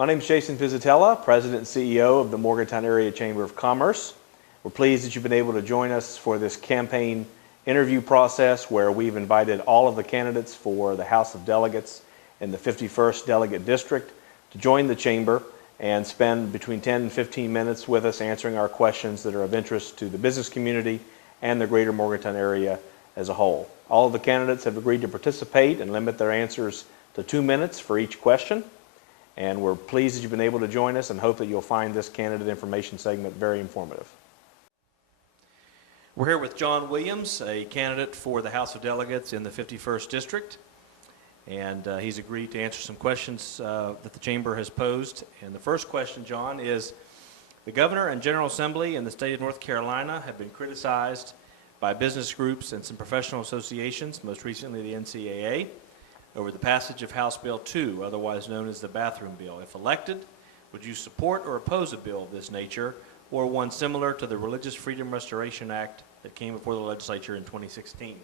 My name is Jason Pizatella, President and CEO of the Morgantown Area Chamber of Commerce. We're pleased that you've been able to join us for this campaign interview process where we've invited all of the candidates for the House of Delegates in the 51st Delegate District to join the Chamber and spend between 10 and 15 minutes with us answering our questions that are of interest to the business community and the greater Morgantown area as a whole. All of the candidates have agreed to participate and limit their answers to 2 minutes for each question. And we're pleased that you've been able to join us and hope that you'll find this candidate information segment very informative. We're here with John Williams, a candidate for the House of Delegates in the 51st District. And he's agreed to answer some questions that the Chamber has posed. And the first question, John, is the Governor and General Assembly in the state of North Carolina have been criticized by business groups and some professional associations, most recently the NCAA, over the passage of House Bill 2, otherwise known as the Bathroom Bill. If elected, would you support or oppose a bill of this nature, or one similar to the Religious Freedom Restoration Act that came before the legislature in 2016?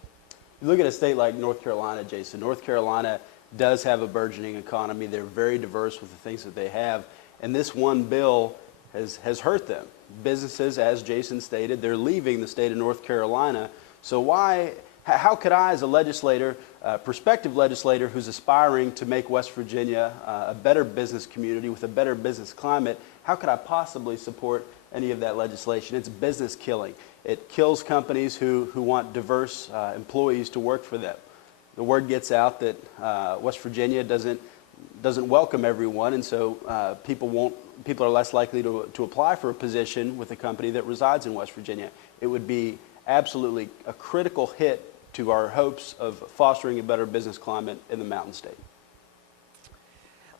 You look at a state like North Carolina, Jason. North Carolina does have a burgeoning economy. They're very diverse with the things that they have, and this one bill has hurt them. Businesses, as Jason stated, they're leaving the state of North Carolina. So how could I, as a legislator, prospective legislator who's aspiring to make West Virginia a better business community with a better business climate, how could I possibly support any of that legislation? It's business killing. It kills companies who want diverse employees to work for them. The word gets out that West Virginia doesn't welcome everyone, and so people are less likely to apply for a position with a company that resides in West Virginia. It would be absolutely a critical hit to our hopes of fostering a better business climate in the Mountain State.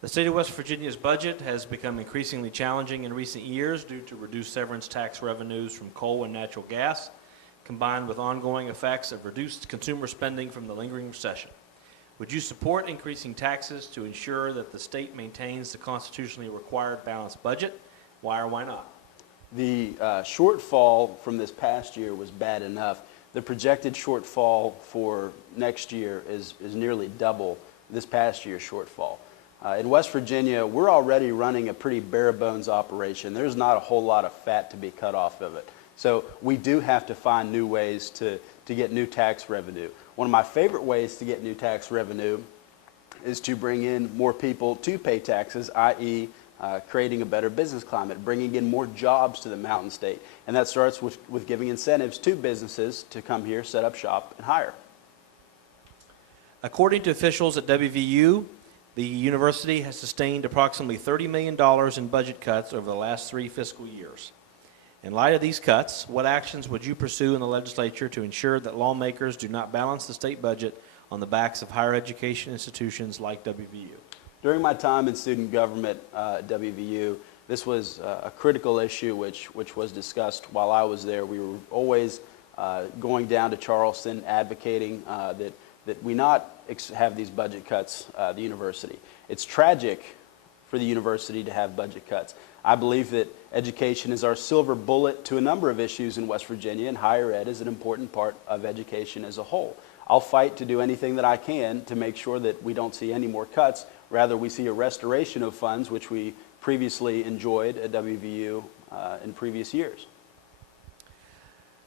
The state of West Virginia's budget has become increasingly challenging in recent years due to reduced severance tax revenues from coal and natural gas, combined with ongoing effects of reduced consumer spending from the lingering recession. Would you support increasing taxes to ensure that the state maintains the constitutionally required balanced budget? Why or why not? The shortfall from this past year was bad enough. The projected shortfall for next year is nearly double this past year's shortfall. In West Virginia, we're already running a pretty bare bones operation. There's not a whole lot of fat to be cut off of it. So we do have to find new ways to get new tax revenue. One of my favorite ways to get new tax revenue is to bring in more people to pay taxes, i.e., creating a better business climate, bringing in more jobs to the Mountain State. And that starts with giving incentives to businesses to come here, set up shop, and hire. According to officials at WVU, the university has sustained approximately $30 million in budget cuts over the last 3 fiscal years. In light of these cuts, what actions would you pursue in the legislature to ensure that lawmakers do not balance the state budget on the backs of higher education institutions like WVU? During my time in student government at WVU, this was a critical issue which was discussed while I was there. We were always going down to Charleston advocating that we not have these budget cuts at the university. It's tragic for the university to have budget cuts. I believe that education is our silver bullet to a number of issues in West Virginia, and higher ed is an important part of education as a whole. I'll fight to do anything that I can to make sure that we don't see any more cuts. Rather, we see a restoration of funds, which we previously enjoyed at WVU in previous years.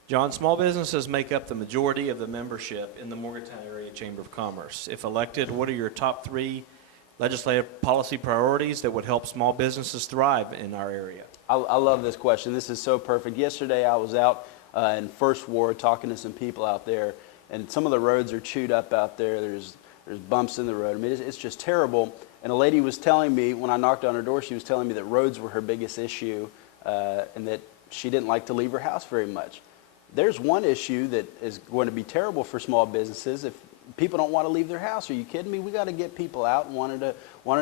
John, small businesses make up the majority of the membership in the Morgantown Area Chamber of Commerce. If elected, what are your top 3 legislative policy priorities that would help small businesses thrive in our area? I love this question. This is so perfect. Yesterday I was out in First Ward talking to some people out there, and some of the roads are chewed up out there. There's bumps in the road. I mean, it's just terrible. And a lady was telling me, when I knocked on her door, she was telling me that roads were her biggest issue and that she didn't like to leave her house very much. There's one issue that is going to be terrible for small businesses if people don't want to leave their house. Are you kidding me? We got to get people out wanting to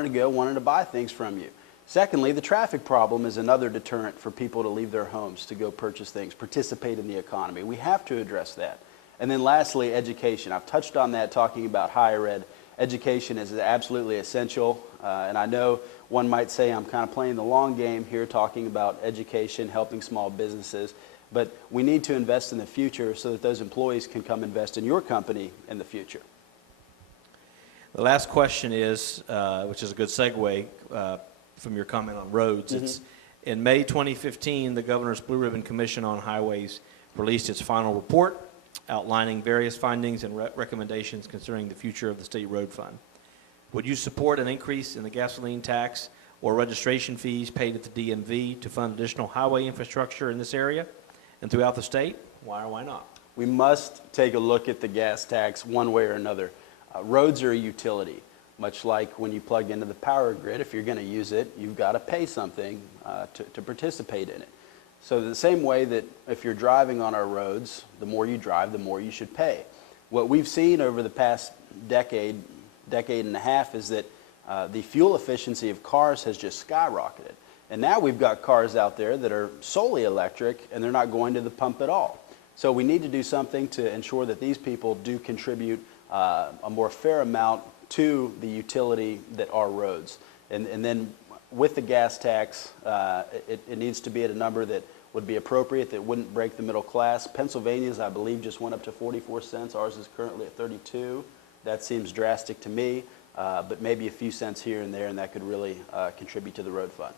go, wanting to buy things from you. Secondly, the traffic problem is another deterrent for people to leave their homes to go purchase things, participate in the economy. We have to address that. And then lastly, education. I've touched on that talking about higher ed. Education is absolutely essential, and I know one might say I'm kind of playing the long game here talking about education, helping small businesses, but we need to invest in the future so that those employees can come invest in your company in the future. The last question is, which is a good segue, from your comment on roads. It's in May 2015, the Governor's Blue Ribbon Commission on Highways released its final report outlining various findings and recommendations concerning the future of the state road fund. Would you support an increase in the gasoline tax or registration fees paid at the DMV to fund additional highway infrastructure in this area and throughout the state? Why or why not? We must take a look at the gas tax one way or another. Roads are a utility, much like when you plug into the power grid. If you're going to use it, you've got to pay something to participate in it. So the same way that if you're driving on our roads, the more you drive, the more you should pay. What we've seen over the past decade and a half is that the fuel efficiency of cars has just skyrocketed. And now we've got cars out there that are solely electric and they're not going to the pump at all. So we need to do something to ensure that these people do contribute a more fair amount to the utility that are roads. And then with the gas tax, it needs to be at a number that would be appropriate, that wouldn't break the middle class. Pennsylvania's, I believe, just went up to 44 cents. Ours is currently at 32. That seems drastic to me, but maybe a few cents here and there, and that could really contribute to the road fund.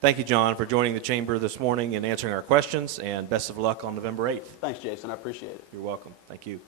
Thank you, John, for joining the Chamber this morning and answering our questions, and best of luck on November 8th. Thanks, Jason. I appreciate it. You're welcome. Thank you.